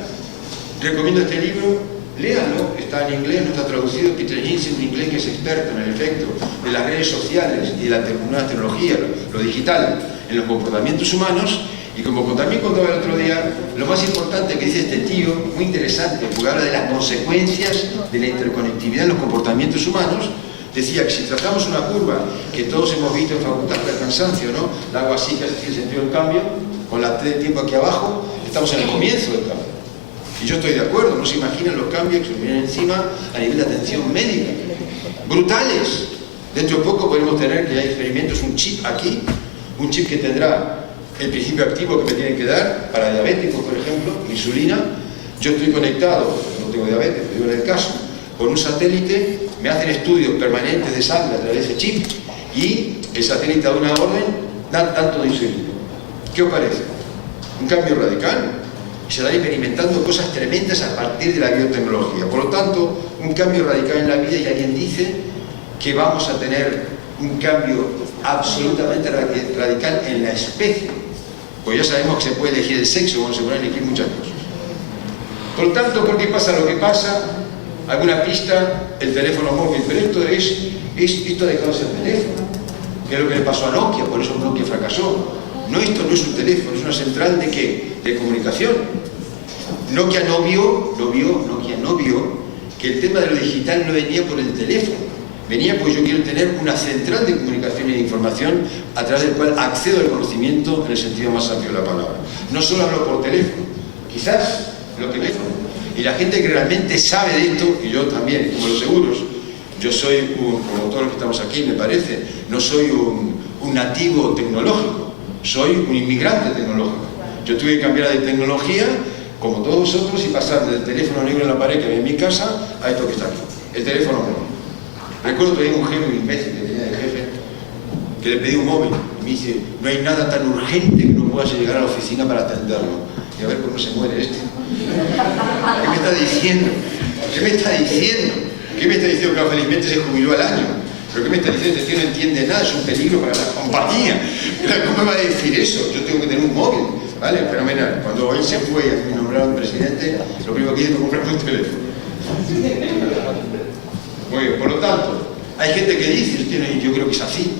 Recomiendo este libro. Léanlo, está en inglés, no está traducido. Peter Jensen, en inglés, que es experto en el efecto de las redes sociales y de la nueva tecnología, lo digital, en los comportamientos humanos. Y como también contaba el otro día, lo más importante que dice este tío, muy interesante, porque habla de las consecuencias de la interconectividad en los comportamientos humanos, decía que si trazamos una curva que todos hemos visto en facultad por el cansancio, ¿no? La hago así, que es el sentido del cambio, con la T de tiempo aquí abajo, estamos en el comienzo del cambio. Y yo estoy de acuerdo, no se imaginan los cambios que se vienen encima a nivel de atención médica. Brutales. Dentro de poco podremos tener, que hay experimentos, un chip aquí, un chip que tendrá el principio activo que me tienen que dar para diabéticos, por ejemplo, insulina. Yo estoy conectado, no tengo diabetes, pero digo en el caso, con un satélite, me hacen estudios permanentes de sangre a través de ese chip y el satélite da una orden, dan tanto de insulina. ¿Qué os parece? Un cambio radical. Se están experimentando cosas tremendas a partir de la biotecnología. Por lo tanto, un cambio radical en la vida, y alguien dice que vamos a tener un cambio absolutamente radical en la especie. Pues ya sabemos que se puede elegir el sexo, bueno, se pueden elegir muchas cosas. Por lo tanto, ¿por qué pasa lo que pasa? Alguna pista, el teléfono móvil, pero esto ha dejado de ser teléfono. ¿Qué es lo que le pasó a Nokia? Por eso Nokia fracasó. No, esto no es un teléfono, es una central ¿de qué? De comunicación. Nokia no vio que el tema de lo digital no venía por el teléfono. Venía porque yo quiero tener una central de comunicación y de información a través del cual accedo al conocimiento en el sentido más amplio de la palabra. No solo hablo por teléfono, quizás lo teléfono. Y la gente que realmente sabe de esto, y yo también, como los seguros, yo soy, como todos los que estamos aquí, me parece, no soy un nativo tecnológico. Soy un inmigrante tecnológico. Yo tuve que cambiar de tecnología, como todos vosotros, y pasar del teléfono negro en la pared que había en mi casa a esto que está aquí, el teléfono móvil. Recuerdo que había un jefe, un imbécil que tenía de jefe, que le pedí un móvil y me dice: no hay nada tan urgente que no puedas llegar a la oficina para atenderlo. Y a ver cómo se muere este. ¿Qué me está diciendo? ¿Qué me está diciendo? ¿Qué me está diciendo? Que felizmente se jubiló al año. ¿Pero qué me está diciendo? Este tío no entiende nada, es un peligro para la compañía. ¿Cómo me va a decir eso? Yo tengo que tener un móvil, ¿vale? Fenomenal. Cuando él se fue y me nombraron presidente, lo primero que hice fue comprarme un teléfono. Muy bien, por lo tanto, hay gente que dice, y yo creo que es así,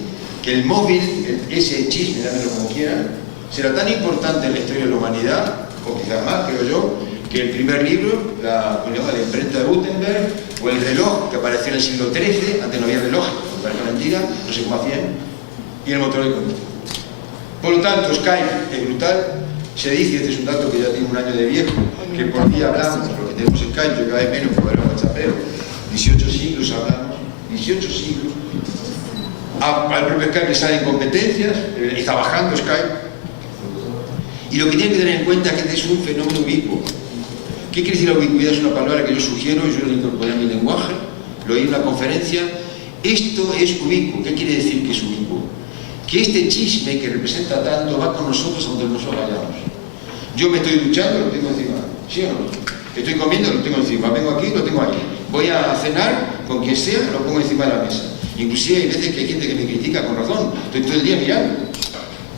que el móvil, ese chisme, dámelo como quieran, será tan importante en la historia de la humanidad, o quizás más, creo yo, que el primer libro, la imprenta de Gutenberg, o el reloj que apareció en el siglo XIII, antes no había reloj, me parece mentira, no sé cómo hacían, y el motor de combustión. Por lo tanto, Skype es brutal. Se dice, este es un dato que ya tiene un año de viejo, que por día hablamos, porque tenemos Skype, yo cada vez menos, porque era WhatsAppero, 18 siglos hablamos, 18 siglos. Al propio Skype le salen competencias, está bajando Skype. Y lo que tienen que tener en cuenta es que este es un fenómeno ubicuo. ¿Qué quiere decir la ubicuidad? Es una palabra que yo sugiero, yo la incorporé a mi lenguaje, lo oí en una conferencia. Esto es ubicuo. ¿Qué quiere decir que es ubicuo? Que este chisme que representa tanto va con nosotros a donde nosotros vayamos. Yo me estoy duchando, lo tengo encima, ¿sí o no? Estoy comiendo, lo tengo encima. Vengo aquí, lo tengo aquí. Voy a cenar, con quien sea, lo pongo encima de la mesa. Inclusive hay veces que hay gente que me critica con razón. Estoy todo el día mirando.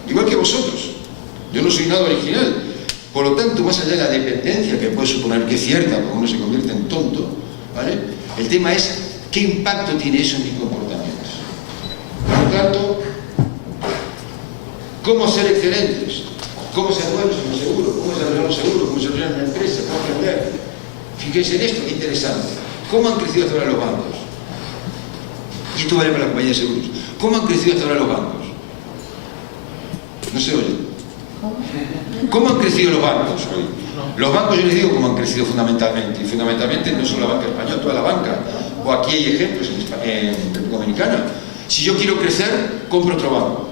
Igual que vosotros. Yo no soy nada original. Por lo tanto, más allá de la dependencia, que puede suponer que es cierta, porque uno se convierte en tonto, ¿vale? El tema es qué impacto tiene eso en mis comportamientos. Por lo tanto, cómo ser excelentes, cómo ser buenos en lo seguro, cómo desarrollar lo seguro, cómo desarrollar una empresa, cómo aprender. Fíjense en esto, qué interesante. ¿Cómo han crecido hasta ahora los bancos? Y esto vale para la compañía de seguros. ¿Cómo han crecido hasta ahora los bancos? No se oye. ¿Cómo han crecido los bancos hoy? Los bancos, yo les digo cómo han crecido fundamentalmente. Y fundamentalmente no solo la banca española, toda la banca. O aquí hay ejemplos en República Dominicana. Si yo quiero crecer, compro otro banco.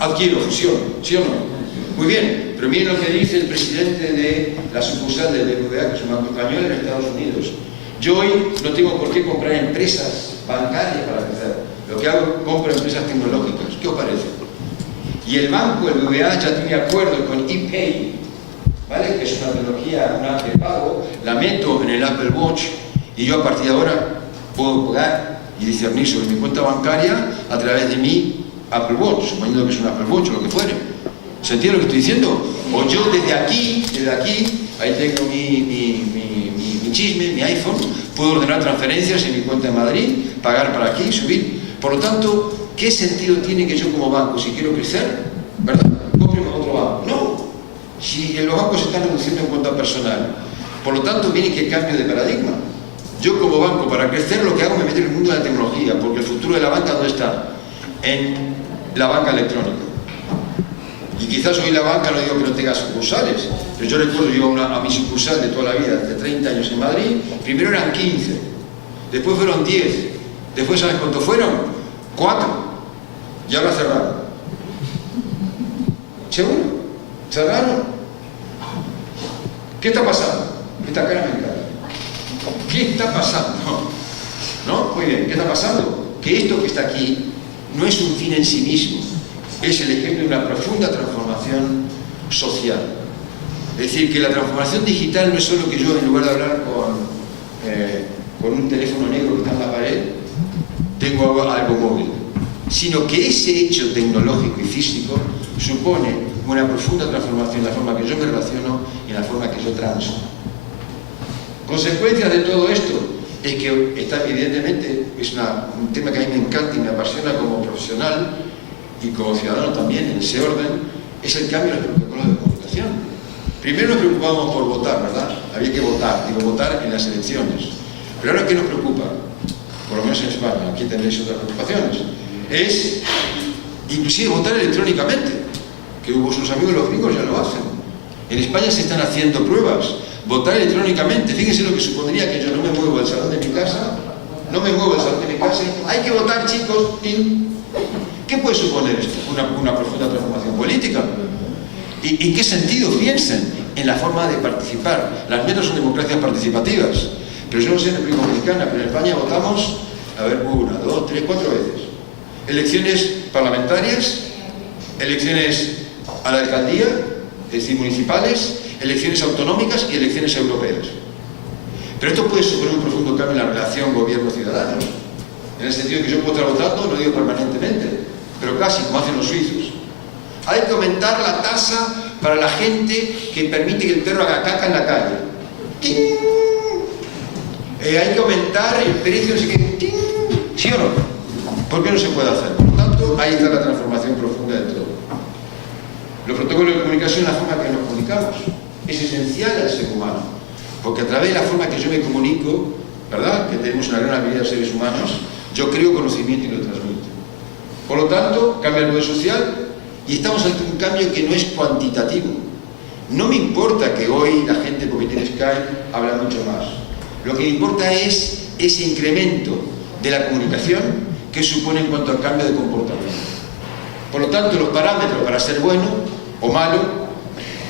Adquiero, fusión, ¿sí o no? Muy bien, pero miren lo que dice el presidente de la sucursal del BBVA, que es un banco español en Estados Unidos. Yo hoy no tengo por qué comprar empresas bancarias para crecer. Lo que hago, compro empresas tecnológicas. ¿Qué os parece? Y el banco, el BBVA, ya tiene acuerdo con ePay, ¿vale? Que es una tecnología, una app de pago, la meto en el Apple Watch y yo a partir de ahora puedo pagar y discernir sobre mi cuenta bancaria a través de mi Apple Watch, suponiendo que es un Apple Watch o lo que fuere. ¿Se entiende lo que estoy diciendo? O yo desde aquí, ahí tengo mi chisme, mi iPhone, puedo ordenar transferencias en mi cuenta de Madrid, pagar para aquí, subir. Por lo tanto, ¿qué sentido tiene que yo como banco, si quiero crecer, ¿verdad?, compre otro banco? No. Si los bancos se están reduciendo en cuenta personal, por lo tanto viene que cambio de paradigma. Yo como banco, para crecer, lo que hago es me meter en el mundo de la tecnología, porque el futuro de la banca, ¿dónde está? En la banca electrónica. Y quizás hoy la banca, no digo que no tenga sucursales, pero yo recuerdo, yo a mi sucursal de toda la vida, de 30 años en Madrid, primero eran 15, después fueron 10, después ¿sabes cuántos fueron? 4, y ahora cerraron. ¿Seguro? ¿Cerraron? ¿Qué está pasando? Esta cara me encanta. ¿Qué está pasando? ¿No? Muy bien, ¿qué está pasando? Que esto que está aquí no es un fin en sí mismo, es el ejemplo de una profunda transformación social. Es decir, que la transformación digital no es solo que yo, en lugar de hablar con un teléfono negro que está en la pared, tengo algo móvil, sino que ese hecho tecnológico y físico supone una profunda transformación en la forma que yo me relaciono y en la forma que yo transo. Consecuencias de todo esto es que está, evidentemente, es un tema que a mí me encanta y me apasiona como profesional y como ciudadano también, en ese orden, es el cambio en los protocolos de comunicación. Primero nos preocupábamos por votar, ¿verdad? Había que votar, votar en las elecciones. Pero ahora, ¿qué nos preocupa? Por lo menos en España, aquí tendréis otras preocupaciones. Es, inclusive, votar electrónicamente, que vuestros amigos los gringos ya lo hacen. En España se están haciendo pruebas. Votar electrónicamente, fíjense lo que supondría que yo no me muevo del salón de mi casa, y hay que votar, chicos. ¿Qué puede suponer esto? Una profunda transformación política. ¿Y qué sentido? Piensen en la forma de participar. Las nuestras son democracias participativas, pero yo no sé en la República Dominicana, pero en España votamos, 1, 2, 3, 4 veces. Elecciones parlamentarias, elecciones a la alcaldía, es decir, municipales, elecciones autonómicas y elecciones europeas. Pero esto puede suponer un profundo cambio en la relación gobierno-ciudadano, en el sentido de que yo puedo estar votando, no digo permanentemente, pero casi como hacen los suizos. Hay que aumentar la tasa para la gente que permite que el perro haga caca en la calle. Hay que aumentar el precio, ¿sí o no? ¿Por qué no se puede hacer? Por lo tanto, ahí está la transformación profunda de todo. Los protocolos de comunicación, la forma que nos comunicamos, es esencial al ser humano, porque a través de la forma que yo me comunico, ¿verdad?, que tenemos una gran habilidad de seres humanos, yo creo conocimiento y lo transmito. Por lo tanto, cambia el poder social y estamos ante un cambio que no es cuantitativo. No me importa que hoy la gente, porque tiene Skype, habla mucho más. Lo que me importa es ese incremento de la comunicación que supone en cuanto al cambio de comportamiento. Por lo tanto, los parámetros para ser bueno o malo,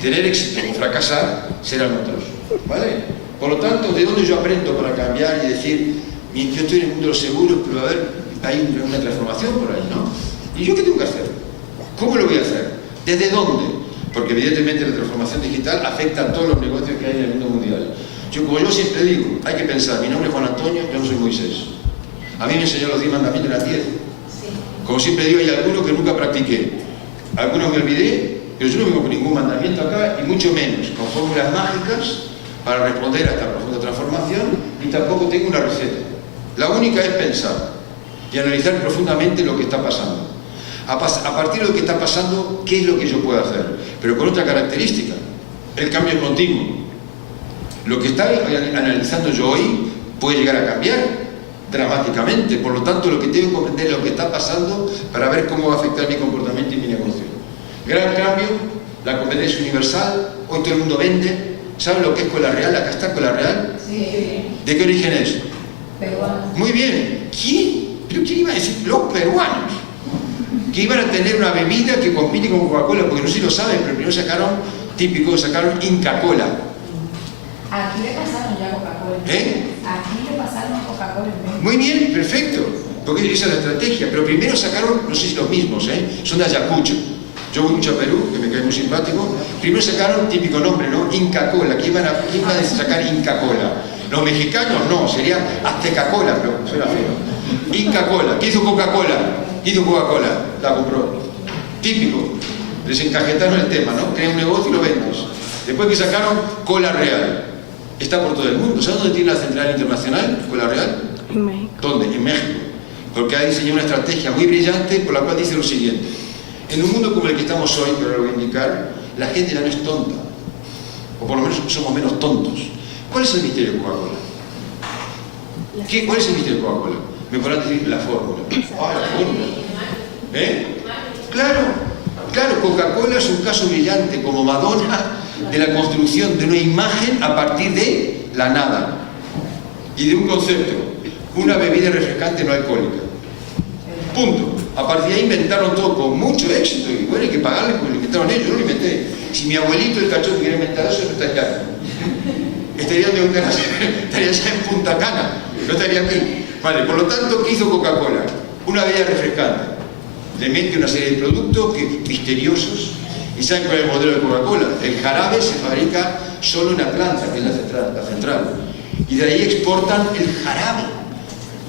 tener éxito o fracasar, serán otros. ¿Vale? Por lo tanto, ¿de dónde yo aprendo para cambiar y decir, yo estoy en el mundo de los seguros, pero a ver, hay una transformación por ahí, ¿no? ¿Y yo qué tengo que hacer? ¿Cómo lo voy a hacer? ¿Desde dónde? Porque evidentemente la transformación digital afecta a todos los negocios que hay en el mundo mundial. Como yo siempre digo, hay que pensar, mi nombre es Juan Antonio, yo no soy Moisés. A mí me enseñó los 10 mandamientos en las 10. Como siempre digo, hay algunos que nunca practiqué. Algunos me olvidé, pero yo no vengo con ningún mandamiento acá, y mucho menos con fórmulas mágicas para responder a esta profunda transformación, y tampoco tengo una receta. La única es pensar y analizar profundamente lo que está pasando. A partir de lo que está pasando, ¿qué es lo que yo puedo hacer? Pero con otra característica, el cambio es continuo. Lo que está analizando yo hoy puede llegar a cambiar dramáticamente, por lo tanto lo que tengo que comprender es lo que está pasando para ver cómo va a afectar mi comportamiento y mi negocio. Gran cambio, la competencia universal, hoy todo el mundo vende. ¿Saben lo que es Cola Real? Acá está Cola Real. Sí. ¿De qué origen es? Peruano. Muy bien. ¿Quién? ¿Pero quién iba a decir? Los peruanos. Que iban a tener una bebida que compite con Coca-Cola, porque no sé si lo saben, pero primero sacaron Inca Cola. Aquí le pasaron ya Coca-Cola. Aquí le pasaron Coca-Cola en México. Muy bien, perfecto. Porque esa es la estrategia. Pero primero sacaron, no sé si los mismos, son de Ayacucho. Yo voy mucho a Perú, que me cae muy simpático. Primero sacaron, típico nombre, ¿no? Inca Cola. ¿Quién va a sacar Inca Cola? Los mexicanos no, sería Azteca Cola, pero suena feo. Inca Cola. ¿Qué hizo Coca-Cola? ¿Qué hizo Coca-Cola? La compró. Típico. Les encajetaron el tema, ¿no? Crean un negocio y lo vendes. Después que sacaron Cola Real. Está por todo el mundo. ¿Sabes dónde tiene la central internacional, Cola Real? En México. ¿Dónde? En México. Porque ha diseñado una estrategia muy brillante por la cual dice lo siguiente. En un mundo como el que estamos hoy, que ahora lo voy a indicar, la gente ya no es tonta. O por lo menos somos menos tontos. ¿Cuál es el misterio de Coca-Cola? ¿Cuál es el misterio de Coca-Cola? Me podrán decir la fórmula. Ah, la fórmula. Claro, Coca-Cola es un caso brillante como Madonna de la construcción de una imagen a partir de la nada y de un concepto, una bebida refrescante no alcohólica. Punto. A partir de ahí inventaron todo con mucho éxito y bueno, hay que pagarles porque lo inventaron ellos, yo no lo inventé. Si mi abuelito, el cachote, hubiera inventado eso, no estaría estaría ya en Punta Cana, no estaría aquí. Vale, por lo tanto, ¿qué hizo Coca-Cola? Una bebida refrescante. Le mete una serie de productos misteriosos. ¿Y saben cuál es el modelo de Coca-Cola? El jarabe se fabrica solo en Atlanta, que es la central. Y de ahí exportan el jarabe.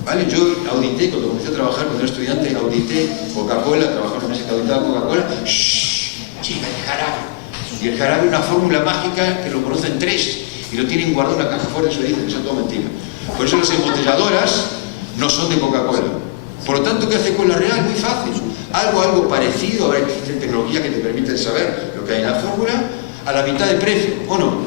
¿Vale? Yo audité, cuando comencé a trabajar, cuando era estudiante, audité Coca-Cola, trabajaba en una empresa que auditaba Coca-Cola. Llega el jarabe. Y el jarabe es una fórmula mágica que lo conocen 3 y lo tienen guardado en una caja fuera de su edificio, que eso es todo mentira. Por eso las embotelladoras no son de Coca-Cola. Por lo tanto, ¿qué hace Cola Real? Muy fácil. Algo parecido, ahora existen tecnologías que te permiten saber lo que hay en la fórmula, a la mitad de precio, ¿o no?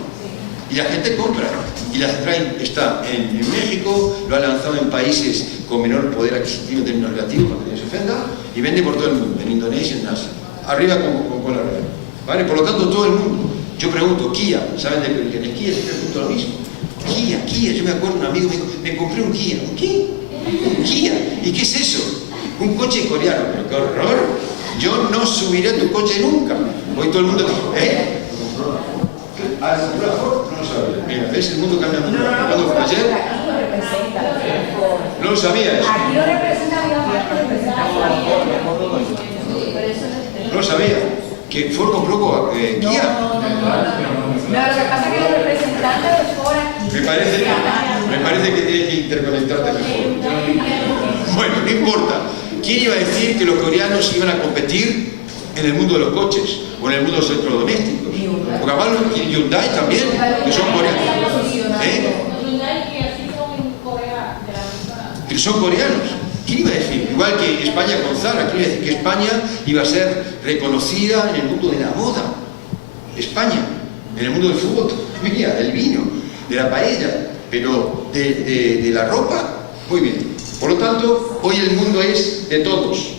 Y la gente compra. Y la central está en México, lo ha lanzado en países con menor poder adquisitivo en términos relativos, para que nadie se ofenda, y vende por todo el mundo, en Indonesia, en Asia. Arriba con Cola Real. ¿Vale? Por lo tanto, todo el mundo. Yo pregunto, Kia, ¿saben de qué origen es Kia? Siempre pregunto lo mismo. Kia, yo me acuerdo, un amigo me dijo, me compré un Kia. ¿Un qué? Un Kia. ¿Y qué es eso? Un coche coreano. Pero qué horror. Yo no subiré a tu coche nunca. Hoy todo el mundo dice, ¿Ah, compró la Ford? No lo sabía. Mira, ¿ves? El mundo cambia mucho. ¿Cuándo fue ayer? Aquí lo representa. No lo sabías. Aquí lo representa, No lo sabía. ¿Que Ford compró Kia? No, lo que pasa es que los representantes de Ford aquí. Me parece que tienes que interconectarte mejor. Bueno, no importa. ¿Quién iba a decir que los coreanos iban a competir en el mundo de los coches o en el mundo de los electrodomésticos? Porque además Hyundai también, que son coreanos. Pero son coreanos. ¿Quién iba a decir? Igual que España con Zara, ¿quién iba a decir que España iba a ser reconocida en el mundo de la moda? España, en el mundo del fútbol, mira, del vino, de la paella, pero de la ropa, muy bien. Por lo tanto, hoy el mundo es de todos.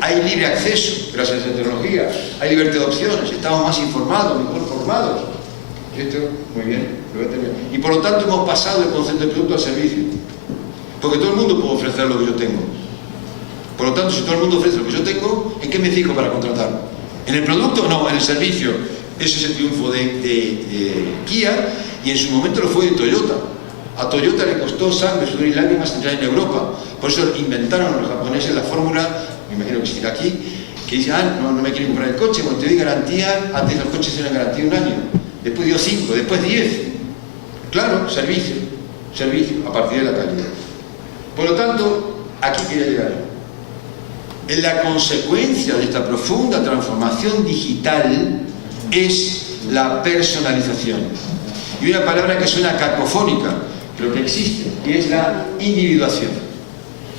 Hay libre acceso, gracias a la tecnología, hay libertad de opciones, estamos más informados, mejor formados. Esto, muy bien, lo voy a terminar. Y por lo tanto hemos pasado del concepto de producto al servicio. Porque todo el mundo puede ofrecer lo que yo tengo. Por lo tanto, si todo el mundo ofrece lo que yo tengo, ¿en qué me fijo para contratar? ¿En el producto? No, en el servicio. Ese es el triunfo de Kia. Y en su momento lo fue de Toyota. A Toyota le costó sangre, sudor y lágrimas entrar en Europa. Por eso inventaron los japoneses la fórmula, me imagino que sigue aquí, que dice, no me quieren comprar el coche, cuando te doy garantía, antes los coches eran garantía 1 año, después dio 5, después 10. Claro, servicio, a partir de la calidad. Por lo tanto, aquí quería llegar. En la consecuencia de esta profunda transformación digital es la personalización. Y una palabra que suena cacofónica, pero que existe, que es la individuación.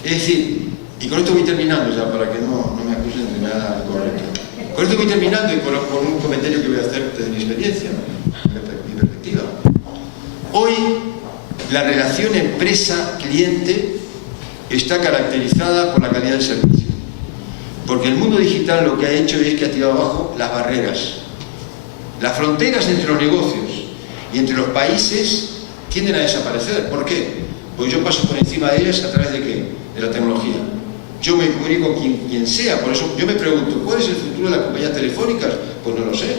Es decir, y con esto voy terminando ya, para que no me acusen de nada correcto. Con esto voy terminando y por un comentario que voy a hacer desde mi experiencia, mi perspectiva. Hoy, la relación empresa-cliente está caracterizada por la calidad del servicio. Porque el mundo digital lo que ha hecho es que ha tirado abajo las barreras. Las fronteras entre los negocios y entre los países tienden a desaparecer. ¿Por qué? Porque yo paso por encima de ellas a través de ¿qué? De la tecnología. Yo me comunico con quien sea, por eso yo me pregunto, ¿cuál es el futuro de las compañías telefónicas? Pues no lo sé.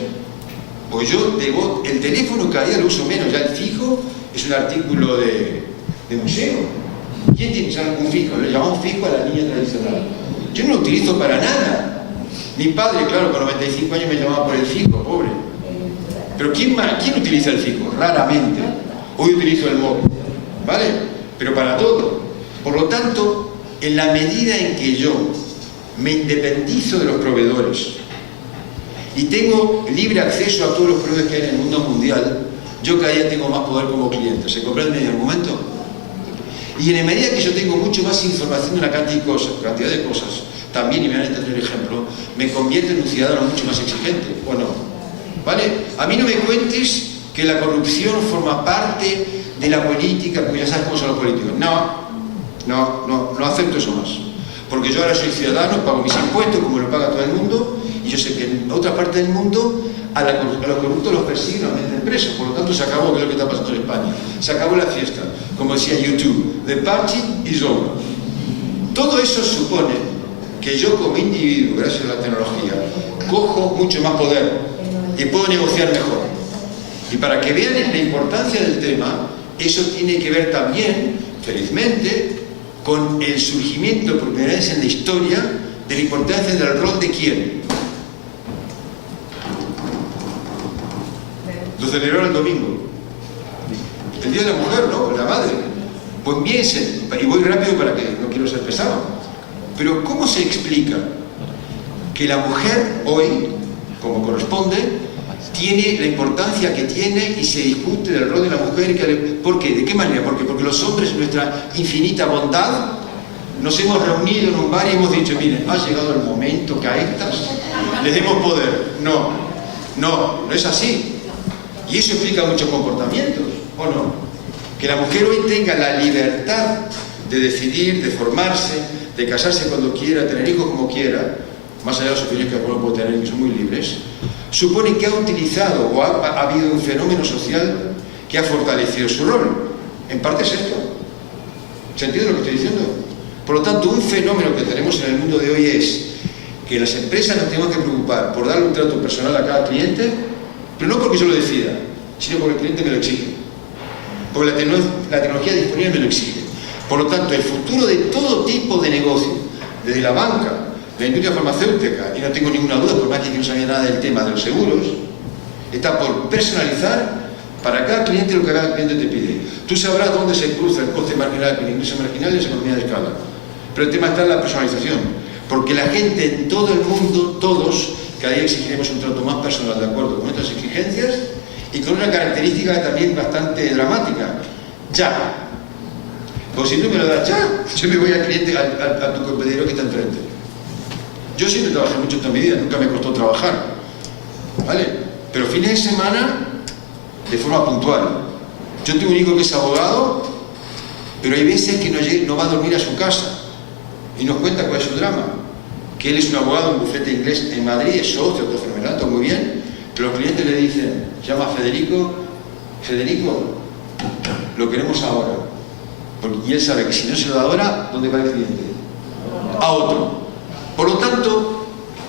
Pues yo el teléfono cada día lo uso menos, ya el fijo es un artículo de museo. ¿Quién tiene que usar un fijo? Le llamamos fijo a la línea tradicional. Yo no lo utilizo para nada. Mi padre, claro, con 95 años me llamaba por el fijo, pobre. Pero ¿quién utiliza el fijo? Raramente. Hoy utilizo el móvil, ¿vale? Pero para todo. Por lo tanto, en la medida en que yo me independizo de los proveedores y tengo libre acceso a todos los proveedores que hay en el mundo mundial, yo cada día tengo más poder como cliente. ¿Se comprende mi argumento? Y en la medida que yo tengo mucho más información de una cantidad de cosas, también, y me van a entender el ejemplo, me convierto en un ciudadano mucho más exigente, ¿o no? ¿Vale? A mí no me cuentes que la corrupción forma parte de la política, porque ya sabes cómo son los políticos. No acepto eso más. Porque yo ahora soy ciudadano, pago mis impuestos como lo paga todo el mundo, y yo sé que en otra parte del mundo a los corruptos los persiguen, los meten presos. Por lo tanto, se acabó, que es lo que está pasando en España. Se acabó la fiesta. Como decía YouTube, the party is over. Todo eso supone que yo como individuo, gracias a la tecnología, cojo mucho más poder y puedo negociar mejor. Y para que vean la importancia del tema, eso tiene que ver también, felizmente, con el surgimiento por primera vez en la historia de la importancia del rol de quién. Lo celebraron el domingo. El Día de la Mujer, ¿no? La madre. Pues piensen, y voy rápido para que no quiero ser pesado, pero ¿cómo se explica que la mujer hoy, como corresponde, tiene la importancia que tiene y se discute del rol de la mujer? ¿Por qué? ¿De qué manera? Porque los hombres, en nuestra infinita bondad, nos hemos reunido en un bar y hemos dicho, miren, ha llegado el momento que a estas les demos poder. No es así. Y eso explica muchos comportamientos, ¿o no? Que la mujer hoy tenga la libertad de decidir, de formarse, de casarse cuando quiera, tener hijos como quiera, más allá de las opiniones que alguno puede tener, que son muy libres, supone que ha utilizado o ha habido un fenómeno social que ha fortalecido su rol. En parte es esto. ¿Se entiende lo que estoy diciendo? Por lo tanto, un fenómeno que tenemos en el mundo de hoy es que las empresas nos tenemos que preocupar por darle un trato personal a cada cliente, pero no porque yo lo decida, sino porque el cliente me lo exige. Porque la tecnología disponible me lo exige. Por lo tanto, el futuro de todo tipo de negocio, desde la banca, la industria farmacéutica, y no tengo ninguna duda, por más que no sabía nada del tema de los seguros, está por personalizar para cada cliente lo que cada cliente te pide. Tú sabrás dónde se cruza el coste marginal con el ingreso marginal y la economía de escala. Pero el tema está en la personalización. Porque la gente en todo el mundo, todos, cada día exigiremos un trato más personal de acuerdo con nuestras exigencias y con una característica también bastante dramática. Ya. Pues si tú me lo das ya, yo me voy al cliente, a tu competidor que está enfrente. Yo siempre trabajé mucho toda mi vida, nunca me costó trabajar. ¿Vale? Pero fines de semana, de forma puntual. Yo tengo un hijo que es abogado, pero hay veces que no va a dormir a su casa y nos cuenta cuál es su drama. Que él es un abogado en un bufete inglés en Madrid, es socio, todo fenomenal, todo muy bien, pero los clientes le dicen, se llama Federico, lo queremos ahora. Y él sabe que si no se lo da ahora, ¿dónde va el cliente? A otro. Por lo tanto,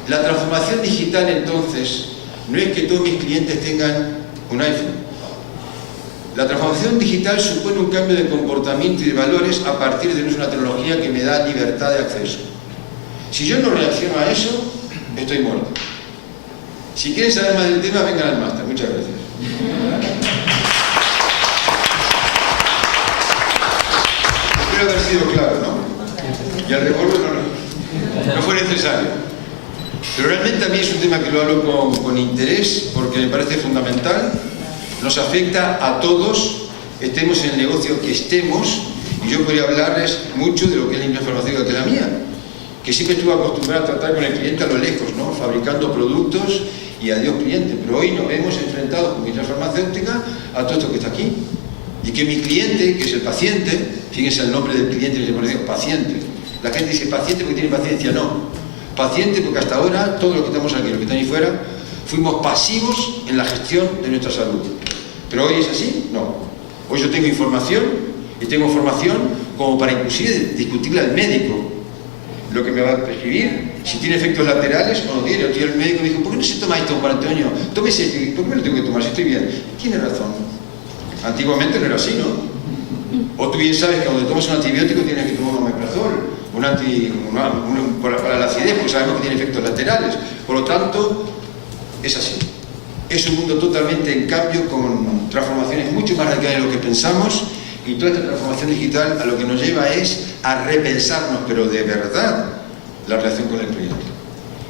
la transformación digital entonces no es que todos mis clientes tengan un iPhone. La transformación digital supone un cambio de comportamiento y de valores a partir de una tecnología que me da libertad de acceso. Si yo no reacciono a eso, estoy muerto. Si quieren saber más del tema, vengan al máster. Muchas gracias. Espero haber sido claro, ¿no? Y al recuerdo no fue necesario. Pero realmente a mí es un tema que lo hablo con interés porque me parece fundamental. Nos afecta a todos, estemos en el negocio que estemos, y yo podría hablarles mucho de lo que es la industria farmacéutica, que es la mía, que siempre estuve acostumbrado a tratar con el cliente a lo lejos, ¿no? Fabricando productos y adiós cliente, pero hoy nos vemos enfrentados con la industria farmacéutica a todo esto que está aquí. Y que mi cliente, que es el paciente, fíjense el nombre del cliente que se conoce, paciente. La gente dice paciente porque tiene paciencia, no. Paciente porque hasta ahora, todos los que estamos aquí, los que están ahí fuera, fuimos pasivos en la gestión de nuestra salud. ¿Pero hoy es así? No. Hoy yo tengo información y tengo formación como para inclusive discutirle al médico lo que me va a prescribir, si tiene efectos laterales o no tiene. El médico me dijo, ¿por qué no se toma esto para Antonio? Tómese esto. ¿Por qué me lo tengo que tomar si estoy bien? Tiene razón. Antiguamente no era así, ¿no? O tú bien sabes que cuando tomas un antibiótico tienes que tomar un omeprazol, para la acidez, porque sabemos que tiene efectos laterales. Por lo tanto, es así. Es un mundo totalmente en cambio, con transformaciones mucho más radicales de lo que pensamos, y toda esta transformación digital a lo que nos lleva es a repensarnos, pero de verdad, la relación con el cliente.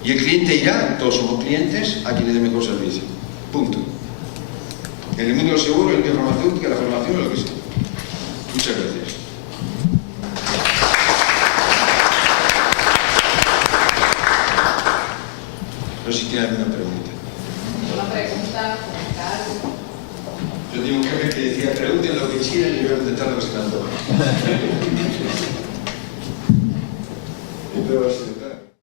Y el cliente irá, todos somos clientes, a quien le dé mejor servicio. Punto. En el mundo de los seguros, en la farmacéutica, la formación o lo que sea. Muchas gracias. No sé si tiene alguna pregunta. Una pregunta, comentario. Yo tengo un jefe que decía, pregunten lo que quieran y yo voy a contestar lo que se me antoja. Espero haber sido claro.